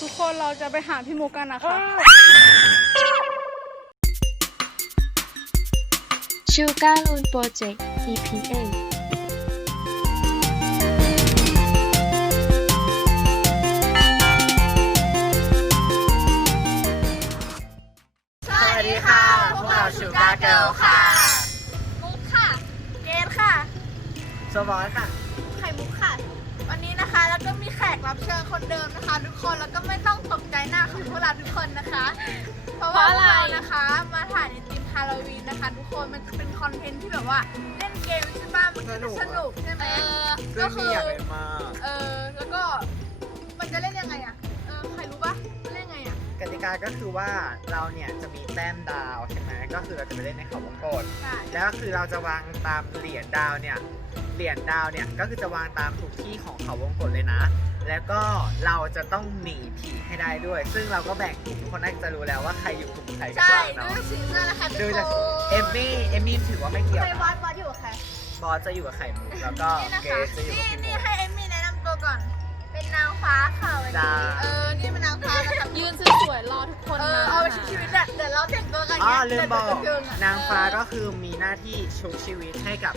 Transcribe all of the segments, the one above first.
ทุกคนเราจะไปหาพี่มุกกันนะคะ Sugar Loon Project EPA สวัสดีค่ะ พวกเราชูการ์เกิลค่ะ สวอยค่ะ ไข่มุกค่ะ วันนี้นะคะแล้วก็มีแขกรับเชิญคนเดิมนะคะ ทุกคนแล้วก็ไม่ต้องตกใจหน้าของพวกเราทุกคนนะคะ เพราะว่าพวกเรานะคะ มาถ่ายในทีมฮาโลวีนนะคะ ทุกคนมันจะเป็นคอนเทนต์ที่แบบว่าเล่นเกมใช่ป่ะมันก็จะสนุกใช่ไหมซึ่งมีอย่างไรมากเออแล้วก็มันจะเล่นยังไงอะเออใครรู้ปะมันเล่นยังไงอะกติกาก็คือว่าเราเนี่ยจะมีแต้มดาวใช่ไหมก็คือเราจะไปเล่นในเขาวงกตใช่แล้วก็คือเราจะวางตามเหรียญดาวเนี่ย เหรียญดาวเนี่ยก็คือจะวางตามทุกที่ของเขาวงกตเลยนะ แล้วก็เราจะต้องหนีผีให้ได้ด้วย ซึ่งเราก็แบ่งกลุ่มทุกคนน่าจะรู้แล้วว่าใครอยู่กลุ่มใครกันใช่บ้างด้วเนาะยสีเสื้อนะคะทุกดูคจากนเอมมี่เอมมี่ถือว่าไม่เกี่ยวใครบอนะสบอสอยู่กับใครบอสจะอยู่กับไข่มุกแล้วก็นี่นะเกคะสจะอยู่กับนี่พี่นี่มุก ให้เอมมี่แนะนำตัวก่อน เป็นนางฟ้าค่ะวันจ้า นี้เออ นี่เป็นนางฟ้านะคะยืนสวยๆรอทุกคนเออนะเอาไปชุบชีวิตอะเดี๋ยวเราแต่งตัวกันอ๋อเนี่ยลืมบอกเดี๋ยวเดี๋ยวเดี๋ยวนางฟ้าก็คือมีหน้าที่ชุบชีวิตให้กับ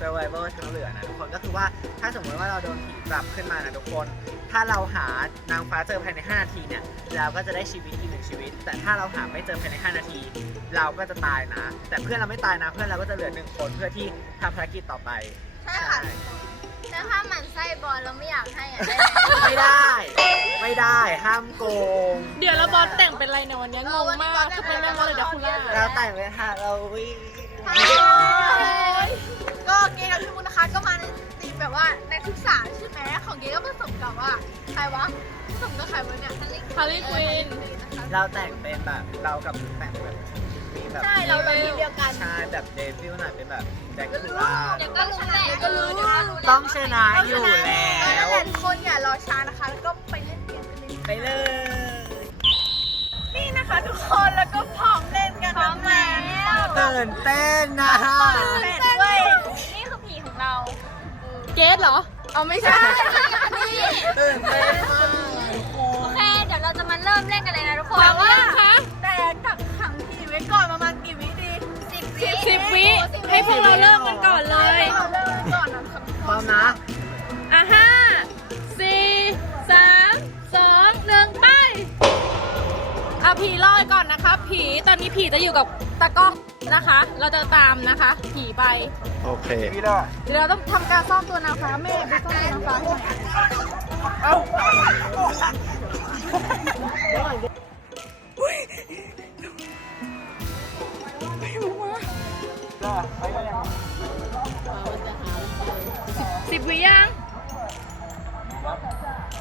survivor ทั้งเหลือนะทุกคนก็คือว่าถ้าสมมติว่าเราโดนผีปรับขึ้นมานะทุกคน ถ้าเราหานางฟ้าเจอภายใน 5 นาทีเนี่ยเราก็จะได้ชีวิตอีกหนึ่งชีวิต แต่ถ้าเราหาไม่เจอภายใน 5 นาที เราก็จะตายนะ แต่เพื่อนเราไม่ตายนะเพื่อนเราก็จะเหลือหนึ่งคนเพื่อที่ทำภารกิจต่อไปใช่ค่ะแล้วถ้าหมันไส้บอลเราไม่อยากให้อะได้ไหมไม่ได้ ไม่ได้ห้ามโกง เดี๋ยวแล้วบอสแต่งเป็นอะไรในยวันนี้งงมากคือเป็นแม่มดเลยเดาคุณล่าเราแต่งเลยค่ะเราวิ่งก็เกย์กับพี่มุกนะคะ ก็มาในธีมแบบว่าในทุกศาสตร์ใช่ไหมของเกย์ก็ผสมกับว่าใครวะผสมกับใครวะเนี่ยฮาร์ลีควินนะคะเราแต่งเป็นแบบเรากับแต่งแบบมีแบบใช่เราเราทีมเดียวกัน ใช่แบบเดฟิวหน่อยเป็นแบบแจ็คคูล่าเดี๋ยวก็รู้แหละเดี๋ยวก็รู้ต้องชนะอยู่แล้เออนั่นวแหละทุกคนอย่ารอช้านะคะ แล้วก็ไปเล่นเกมกันเลยไปเลย นี่นะคะทุกคนแล้วก็พร้อมเล่นกันพร้อมแล้วตื่นเต้นนะเล่นด้วยนี่ เกสเหรอ เอาไม่ใช่ นี่ตื่นเต้นมากโอเค เดี๋ยวเราจะมาเริ่มเล่นกันเลยนะทุกคนแต่ว่าคะแต่กักขังผีไว้ก่อนประมาณกี่วิดีสิบวิสิบวิให้พวกเราเริ่มกันก่อนเลยเราเริ่มกันก่อนนะครับพร้อมนะอะห้าสี่สามสองหนึ่งไปอะผีลอยก่อนนะคะ ผีตอนนี้ผีจะอยู่กับตากล้องนะคะ เราจะตามนะคะ ผีไปโอเคพี่ดอเดี๋ยวเราต้องทำการซ่อมตัวนางฟ้าแม่ไปซ่อมตัวนางฟ้าให้หน่อยเอ้าสิบวิยัง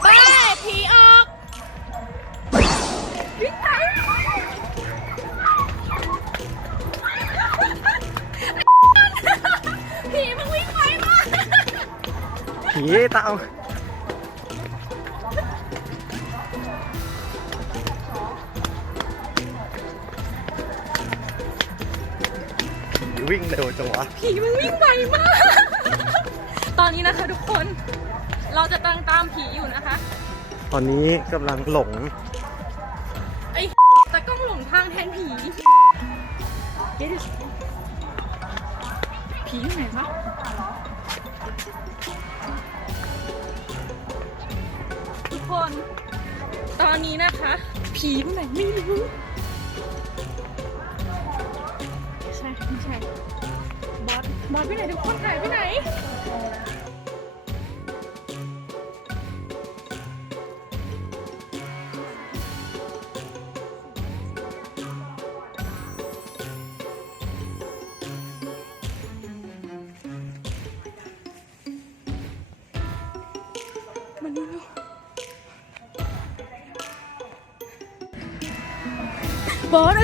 ไปผีออก ผีเตาวิ่งเร็วจังวะ ผีมันวิ่งไวมาก ตอนนี้นะคะทุกคน เราจะตามตามผีอยู่นะคะ ตอนนี้กำลังหลง ไอ้ตะกล้องหลงทางแทนผีเดี๋ยวผีอยู่ไหนวะ อนนี้นะคะ ผีอยู่ไหนไม่รู้ใช่ไม่ใช่บอสบอสไปไหนทุกคนหายไปไหน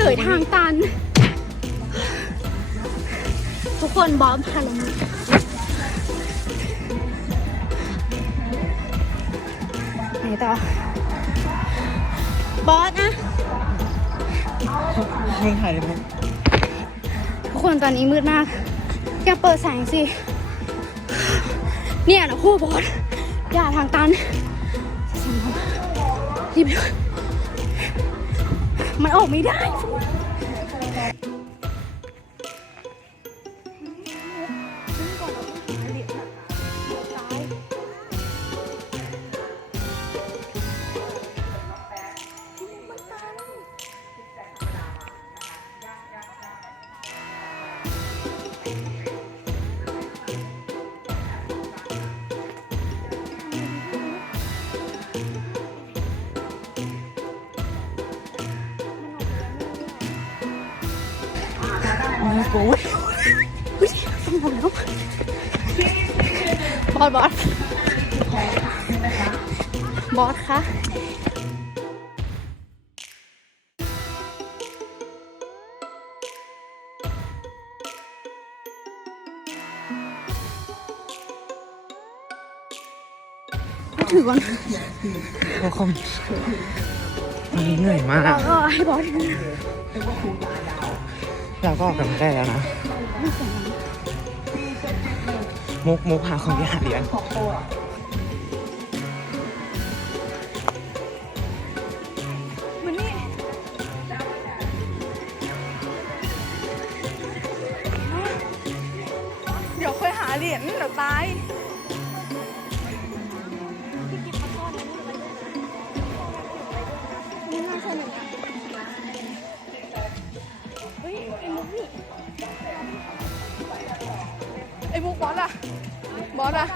บอสเอ่ยทางตัน ทุกคนบอสพาลงมาไหนต่อบอสนะมึงถ่ายได้ไหมทุกคนตอนนี้มืดมากอย่าเปิดแสงสิ เนี่ยนะคู่บอสอย่าทางตันรีบมันออกไม่ได้ โอ้ยโอ้ยเฮ้ยต้องหมดแล้วบอสบอสบอสคะถือก่อนทุกคนวันนี้เหนื่อยมาก ให้บอส เราก็ออกกันได้แล้วนะ มุกมุกหาคนที่หาเหรียญมันนี่เดี๋ยวค่อยหาเหรียญเดี๋ยวตาย อสอะ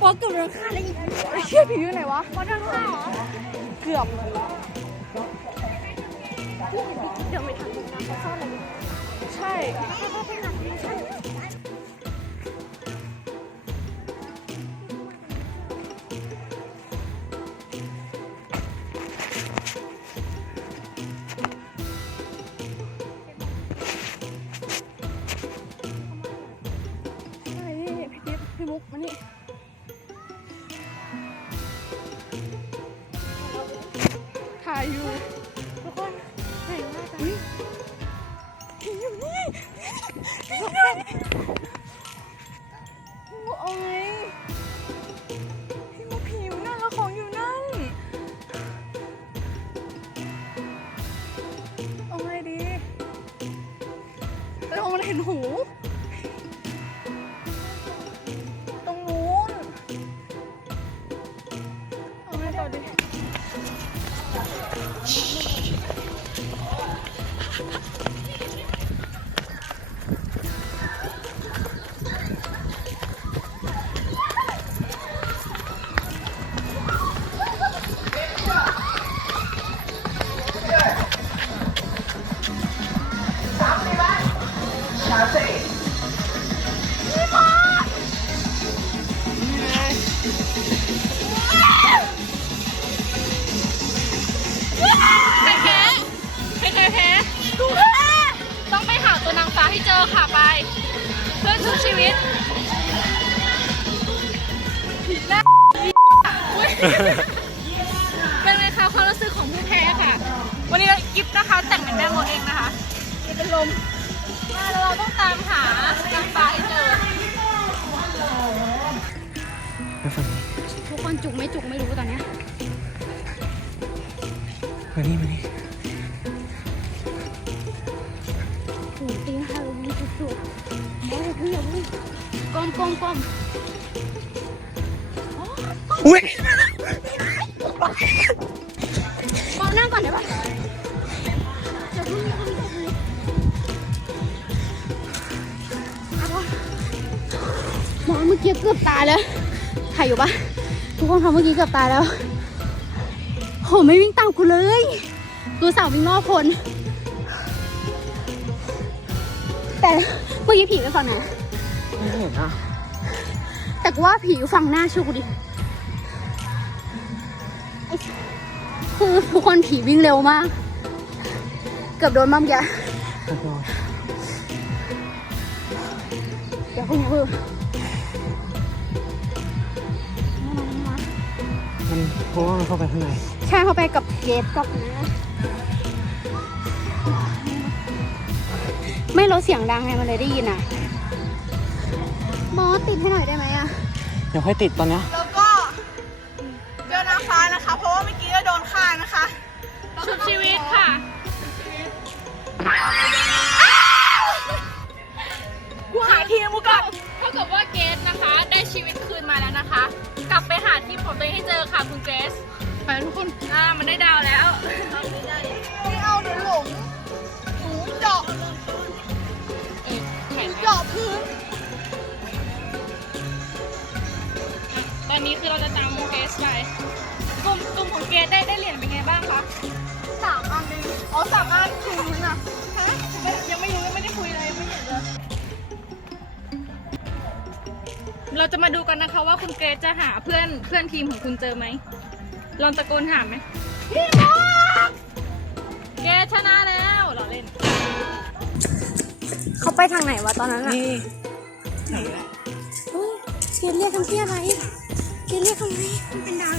บอสเกือบโดนฆ่าแล้วอีกไอ้เชี่ยผีอยู่ไหนวะบอสโดนฆ่าเหรอเกือบเดี๋ยวไม่ทันนะเขาซ่อนอะไรอยู่ใช่ เห็นหู ค่ะไป เพื่อช่วยชีวิตผีหน้าอุ๊ยเป็นไงคะความรู้สึกของผู้แพ้ค่ะ วันนี้กิฟต์นะคะแต่งเป็นแม่โมเองนะคะกิฟเป็นลมมาแล้วเราต้องตามหานางฟ้าให้เจอมาฝั่งนี้ทุกคนจุกไม่จุกไม่รู้ตอนเนี้ยมานี่มานี่ มก้มก้มอุ้ยบอสนั่งก่อนได้ปะอย่าเพิ่งอย่าเพิ่งอย่าเพิ่งอะบอสบอสเมื่อกี้เกือบตายแล้วถ่ายอยู่ปะทุกคนคะเมื่อกี้เกือบตายแล้วโหไม่วิ่งตามกูเลยกูสาววิ่งนอกคน แต่เมื่อกี้ผีไปฝั่งไหน ไม่เห็นอะ แต่กูว่าผีอยู่ฝั่งหน้าชื่อกูดิไอ้คือทุกคนผีวิ่งเร็วมาก เกือบโดนมั่มแกขอโทษเดี๋ยวพึ่งอย่าพึ่งมันเพราะว่ามันเข้าไปข้างใน ใช่เข้าไปกับเกตกับนะไม่ลดเสียงดังไงมันเลยได้ยินอะบอส ติดให้หน่อยได้ไหมอะเดี๋ยวค่อยติดตอนเนี้ยแล้วก็เจอนางฟ้านะคะ เพราะว่าเมื่อกี้เราโดนฆ่านะคะชุบชีวิตค่ะ กูหาทีมกูก่อนเท่ากับว่าเกสนะคะ ได้ชีวิตคืนมาแล้วนะคะ กลับไปหาทีมของตัวเองให้เจอค่ะคุณเกสไปทุกคนอ่ามันได้ดาวแล้ว ไม่เอาเดี๋ยวหลงหนูเจาะเอ้ยแข็งเจาะพื้น อนนี้คือเราจะตามเกสไปกลุ่มกลุ่มของเกสได้ได้เหรียญเป็นไงบ้างคะสามอันเองอ๋อสามอันถึงนู้นนะฮะไม่ยังไม่รู้ยังไม่ได้คุยเลยยังไม่เห็นเลยเราจะมาดูกันนะคะว่าคุณเกรซจะหาเพื่อนเพื่อนทีมของคุณเจอไหมลองตะโกนถามไหมพี่มอกเกรซชนะแล้วเหรอเล่น เขาไปทางไหนวะตอนนั้นอะนี่เฮ้ยเกดเรียกทำเพี้ยอะไร เกดเรียกทำไมมันเป็นดัง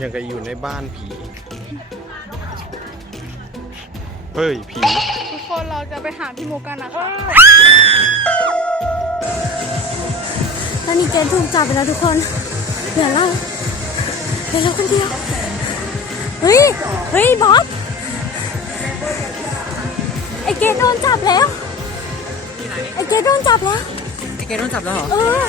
ยังกับอยู่ในบ้านผี เฮ้ย ผี ทุกคนเราจะไปหาพี่มุกกันนะคะตอนนี้เกดถูกจับไปแล้วทุกคน เหลือเราเหลือเราคนเดียว เฮ้ย เฮ้ยบอส ไอเกดโดนจับแล้ว ไอเกดโดนจับแล้ว ไอเกดโดนจับแล้วเหรอ เออ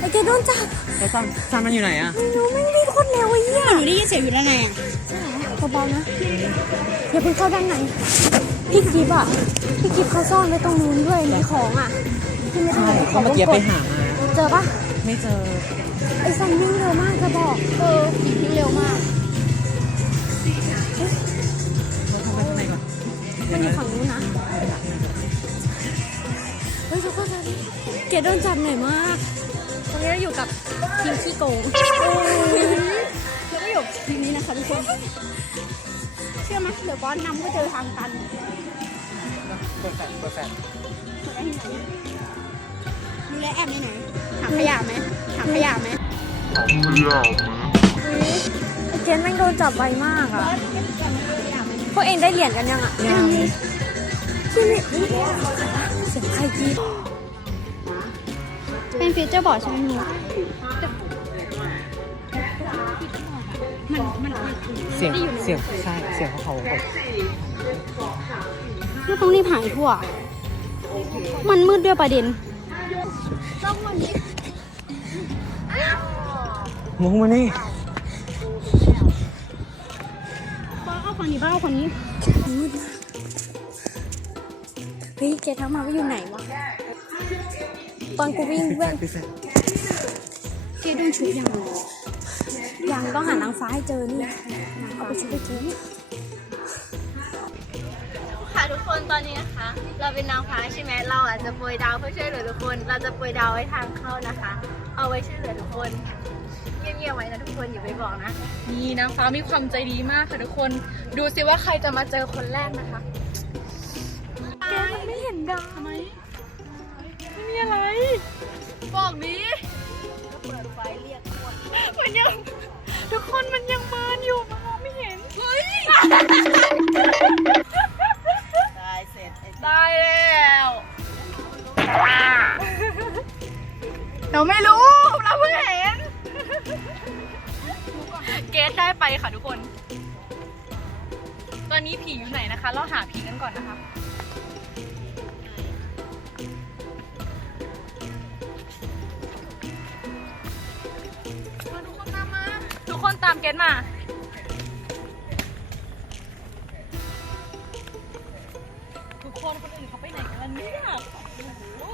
ไอเกดโดนจับแล้วซันซันมันอยู่ไหนอะไม่รู้ไม่ได้โคตรเร็วไอ้เหี้ยหนูได้ยินเสียงอยู่ด้านในอะใช่เบาๆนะอย่าเพิ่งเข้าด้านในพี่กิฟต์อะพี่กิฟต์เขาซ่อนไว้ตรงนู้นด้วยในของอะที่ไม่ได้ของเมื่อกี้วงกไปดหามาเจอปะไม่เจอไอ้ซันวิ่งเร็วมากจะบอกเออวิ่งเร็วมากเราเข้าไปข้างในก่อนมันอยู่ฝั่งนู้นนะเฮ้ยทุกคนตอนนี้เกดโดนจับเหนื่อยมากต อนนี้เราอยู่กับทีมขี้โกงแล้วก็อยู่กับทีมนี้นะคะทุกคน เชื่อไหมเดี๋ยวบอสนำก็เจอทางตันเปิดแฟลชเปิดแฟลชดูแลแอบในไหนถามขยะไหมถามขยะไหมไอเจนแม่งโดนจับไวมากอะ พวกเองได้เหรียญกันยังอะยังที่นี่เสียงใครกรีด เป็นฟิวเจอร์บอร์ดใช่ไหมมึงเสียงเสียงใช่เสียงเขาเขากดไม่ต้องรีบหายทั่ว มันมืดด้วยประเด็นมุ้งมานี่บ้าเอาคนนี้บ้าเอาคนนี้มืดมากเฮ้ยแกทักมาว่าอยู่ไหนวะ ตอนกูวิ่งแว่นปิดแฟลชเกโดนชุบยังยังต้องหานางฟ้าให้เจอนี่เอาไปชุบไปเจอค่ะทุกคนตอนนี้นะคะ เราเป็นนางฟ้าใช่ไหมเราอาจจะโปรยดาวเพื่อช่วยเหลือทุกคน เราจะโปรยดาวไว้ทางเข้านะคะ เอาไว้ช่วยเหลือทุกคนเงียบๆไว้นะทุกคนอย่าไปบอกนะนี่นางฟ้ามีความใจดีมากค่ะทุกคน ดูสิว่าใครจะมาเจอคนแรกนะคะเกสมันไม่เห็นดาวไหมไม่ คนตามเกสมา ทุกคนคนอื่นเขาไปไหนกันล่ะเนี่ยโอ้โห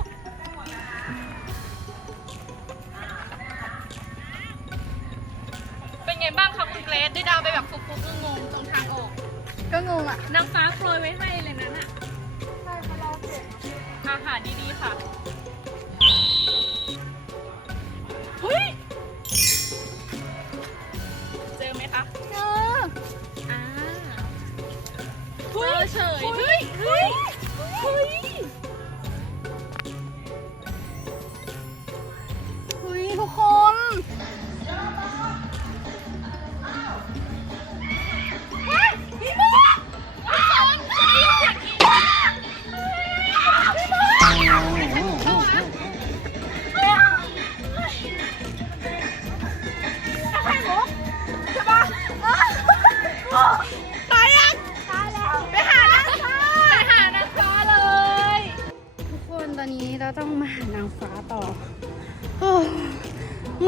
เป็นไงบ้างคะคุณเกรซได้ดาวไปแบบฟุกๆงงๆตรงทางออกก็งงอะนางฟ้าโปรยไว้ให้เลยนั้นอะใช่เพราะเราเก่งอาหารดีๆค่ะ เฮ้ยเฉยเฮ้ยเฮ้ยเฮ้ย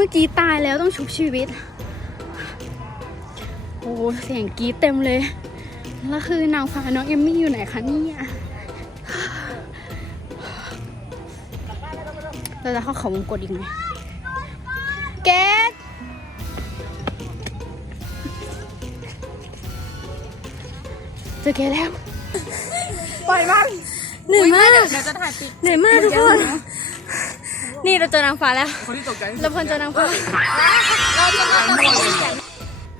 มื่อกี้ตายแล้วต้องชุบชีวิต โอ้เสียงกรีดเต็มเลย แล้วคือนางฟ้าน้องเอมมี่อยู่ไหนคะเนี่ยเราจะเข้าเขาวงกดอีกไหมเกดเจอเกดแล้ว ปล่อยมันเหนื่อยมาก เดี๋ยวจะถ่ายปิด เหนื่อยมากทุกคน นี่เราเจอนางฟ้าแล้วเราเพิ่งเจอนางฟ้า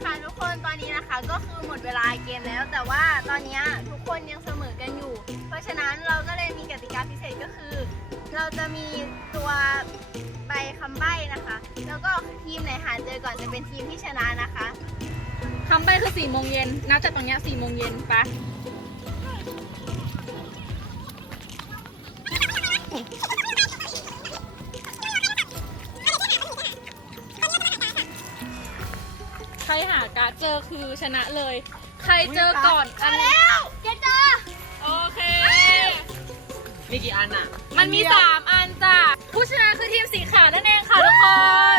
ค่ะทุกคนตอนนี้นะคะก็คือหมดเวลาเกมแล้ว แต่ว่าตอนเนี้ยทุกคนยังเสมอกันอยู่ เพราะฉะนั้นเราก็เลยมีกติกาพิเศษก็คือ เราจะมีตัวใบคำใบ้นะคะ แล้วก็ทีมไหนหาเจอก่อนจะเป็นทีมที่ชนะนะคะ คำใบ้คือ4โมงเย็นนับจากตรงเนี้ย4โมงเย็นไป รหาการ์ดเจอคือชนะเลย ใครเจอก่อนอันนี้เจเจอโอเค มีกี่อันอะ มันมี3อันจ้ะผู้ชนะคือทีมสีขาวนั่นเองค่ะทุกคน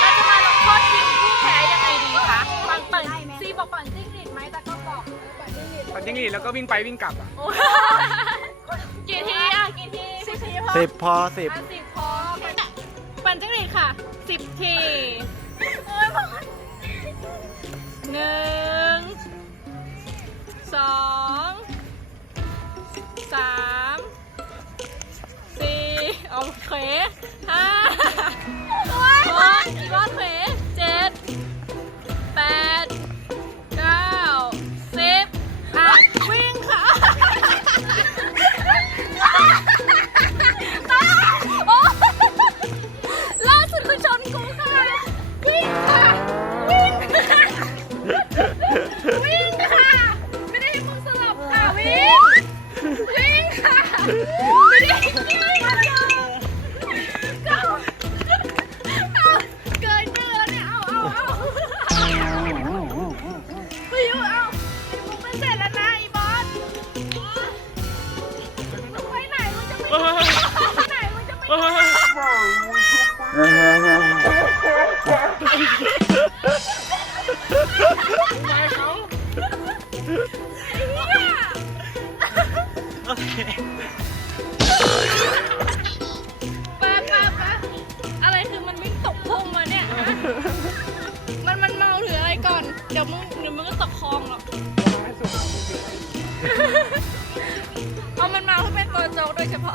เราจะมาลงโทษทีมผู้แพ้ยังไงดีคะปังปังซีบอกปั่นจิ้งหรีดไหมแต่ก็บอกเออปั่นจิ้งหรีดปันจิ้งหรีดแล้วก็วิ่งไปวิ่งกลับอะโอ้ยกี่ทีอะกี่ทีสิบทีพอสิบพอสิบอะสิบพอปั่นจิ้งหรีดค่ะสิบที หนึ่งสองสามสี่โอเคห้า โอเคปะปะปะอะไรคือมันวิ่งตกพุ่งมาเนี่ยฮะมันมันเมาหรืออะไรก่อน เดี๋ยวมึงเดี๋ยวมึงก็ตกคลองหรอก เอามันเมาเพื่อเป็นตัวโจ๊กโดยเฉพาะ